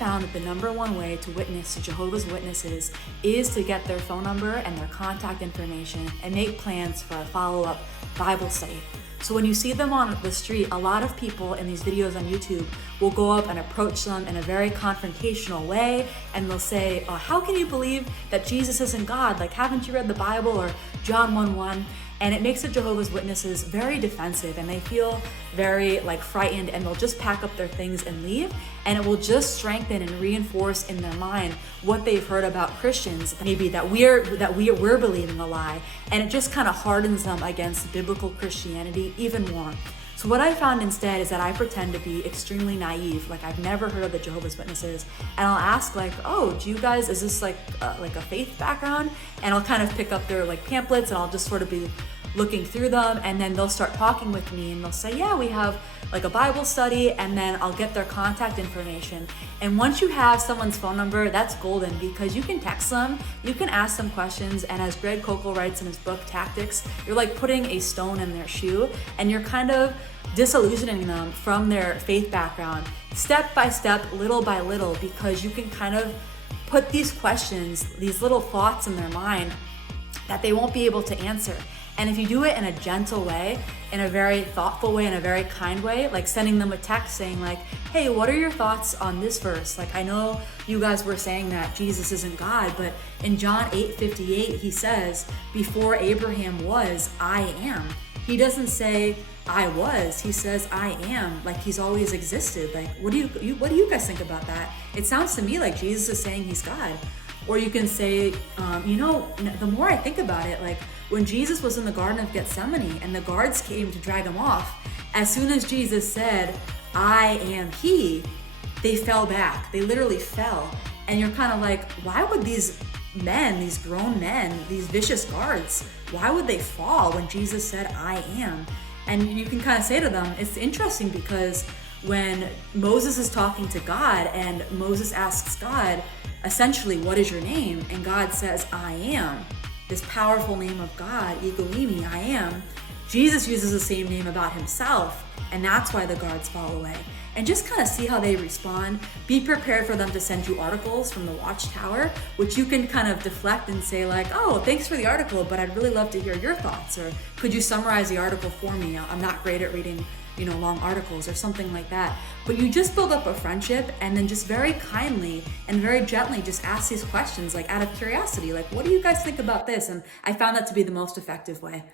found that the number one way to witness to Jehovah's Witnesses is to get their phone number and their contact information and make plans for a follow-up Bible study. So when you see them on the street, a lot of people in these videos on YouTube will go up and approach them in a very confrontational way, and they'll say, how can you believe that Jesus isn't God? Like, haven't you read the Bible or John 1:1? And it makes the Jehovah's Witnesses very defensive, and they feel very frightened, and they'll just pack up their things and leave. And it will just strengthen and reinforce in their mind what they've heard about Christians, maybe that we're believing a lie, and it just kind of hardens them against biblical Christianity even more. So what I found instead is that I pretend to be extremely naive, like I've never heard of the Jehovah's Witnesses, and I'll ask do you guys, is this like a faith background? And I'll kind of pick up their pamphlets, and I'll just sort of be looking through them, and then they'll start talking with me, and they'll say, yeah, we have a Bible study, and then I'll get their contact information. And once you have someone's phone number, that's golden, because you can text them, you can ask them questions, and as Greg Koukl writes in his book Tactics, you're like putting a stone in their shoe, and you're kind of disillusioning them from their faith background step by step, little by little, because you can kind of put these questions, these little thoughts in their mind that they won't be able to answer. And if you do it in a gentle way, in a very thoughtful way, in a very kind way, like sending them a text saying hey, what are your thoughts on this verse? I know you guys were saying that Jesus isn't God, but in John 8:58, he says, before Abraham was, I am. He doesn't say I was, he says I am, he's always existed. What do you guys think about that? It sounds to me like Jesus is saying he's God. Or you can say, the more I think about it, when Jesus was in the Garden of Gethsemane and the guards came to drag him off, as soon as Jesus said, I am he, they fell back. They literally fell. And you're kind of why would these men, these grown men, these vicious guards, why would they fall when Jesus said, I am? And you can kind of say to them, it's interesting because when Moses is talking to God and Moses asks God, essentially, what is your name? And God says, I am. This powerful name of God, Ego Eimi, I am. Jesus uses the same name about himself, and that's why the guards fall away. And just kind of see how they respond. Be prepared for them to send you articles from the Watchtower, which you can kind of deflect and say oh, thanks for the article, but I'd really love to hear your thoughts. Or could you summarize the article for me? I'm not great at reading long articles or something like that. But you just build up a friendship, and then just very kindly and very gently just ask these questions out of curiosity, what do you guys think about this? And I found that to be the most effective way.